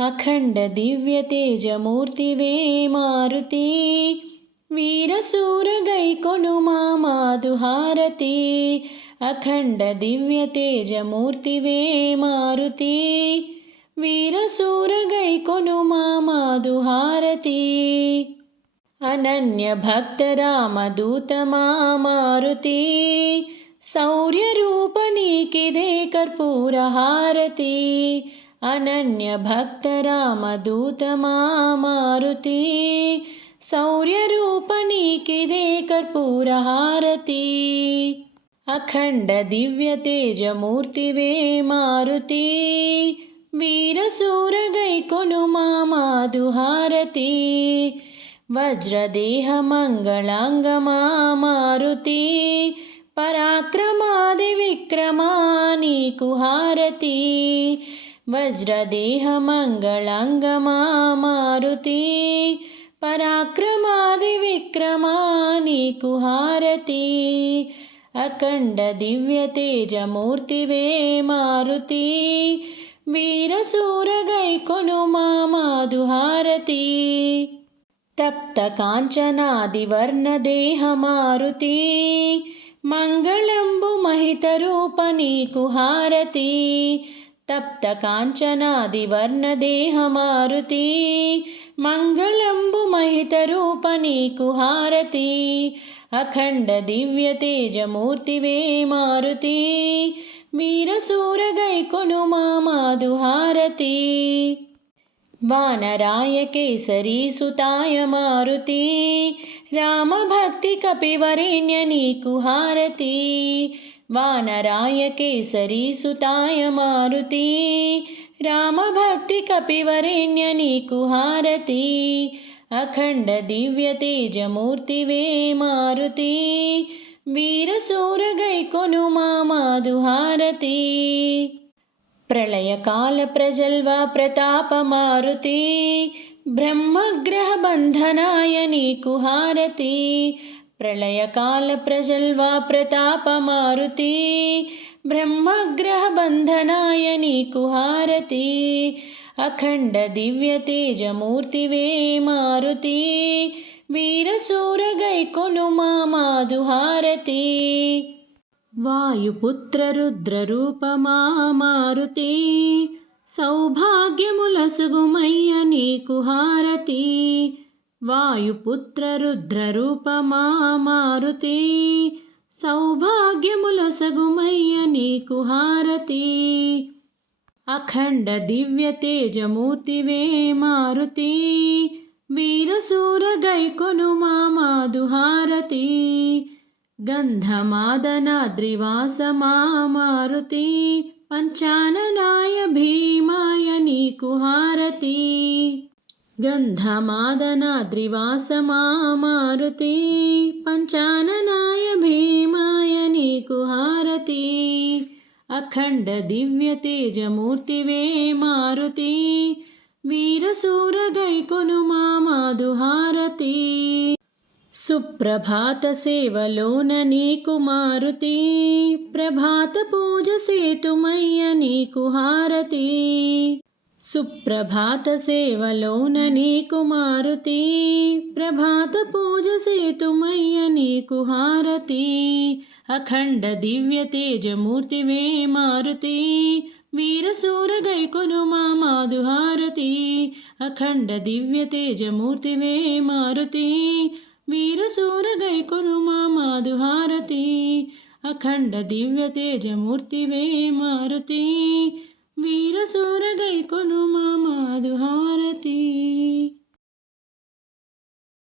అఖండ దివ్య తేజమూర్తివే మారుతి వీరశూర గైకొనుమా మాధుహారతి అఖండ దివ్య తేజమూర్తివే మారుతి వీరశూర గైకొనుమా మాధుహారతి అనన్య భక్త రామదూతమా మారుతి శౌర్య రూప నీకిదే కర్పూర హారతి అనన్య భక్త రామదూతమా మారుతి శౌర్య రూప నీకిదే కర్పూర హారతి అఖండ దివ్య తేజమూర్తివే మారుతి వీరశూర గైకొనుమా మాధుహారతి వజ్రదేహ మంగళాంగమా మారుతి పరాక్రమాది విక్రమా నీకు హారతి వజ్రదేహ మంగళాంగమా మారుతి పరాక్రమాది విక్రమా నీకు హారతి అఖండ దివ్య తేజమూర్తివే మారుతి వీరశూర గైకొనుమా మాధుహారతి తప్త కాంచనాదివర్ణ దేహ మారుతి మంగళంబు మహిత రూప నీకు హారతి తప్త కాంచనాదివర్ణ దేహ మారుతి మంగళంబు మహిత రూప నీకు హారతి అఖండ దివ్య తేజమూర్తివే మారుతి వీరశూర గైకొనుమా మాధుహారతి వానరాయ కేసరీ సుతాయ మారుతి రామభక్తి కపివరేణ్య నీకు హారతి వానరాయ కేసరీ సుతాయ మారుతి రామభక్తి కపివరేణ్య నీకు హారతి అఖండ దివ్య తేజమూర్తివే మారుతి వీరశూర గైకొనుమా మాధుహారతి ప్రళయకాల ప్రజల్వ ప్రతాప మారుతి బ్రహ్మగ్రహ బంధనాయ నీకు హారతి ప్రళయకాల ప్రజల్వ ప్రతాప మారుతి బ్రహ్మగ్రహ బంధనాయ నీకు హారతి అఖండ దివ్య తేజమూర్తివే మారుతి వీరశూర గైకొనుమా మాధుహారతి వాయుపుత్ర రుద్రరూపమా మారుతి సౌభాగ్యములసుగుమయ్య నీకు హారతి వాయుపుత్ర రుద్రరూపమా మారుతి సౌభాగ్యములసగుమయ్య నీకు హారతి అఖండ దివ్య తేజమూర్తివే మారుతి వీరశూర గైకొనుమా మాధుహారతి గంధమాదనాద్రివాసమా మారుతి పంచాననాయ భీమాయ నీకు హారతి గంధమాదనాద్రివాసమా మారుతి పంచాననాయ భీమాయ నీకు హారతి అఖండ దివ్య తేజమూర్తివే మారుతి వీరశూర గైకొనుమా మాధుహారతి సుప్రభాత సేవలోన నీకు మారుతి ప్రభాత పూజ సేతుమయ్య నీకు హారతి సుప్రభాత సేవలోన నీకు మారుతి ప్రభాత పూజ సేతుమయ్య నీకు హారతి అఖండ దివ్య తేజమూర్తివే మారుతి వీరశూర గైకొనుమా మాధుహారతి అఖండ దివ్య తేజమూర్తివే మారుతి వీరశూర గైకొనుమా మాధుహారతి అఖండ దివ్య తేజమూర్తివే మారుతి వీరశూర గైకొనుమా మాధుహారతి.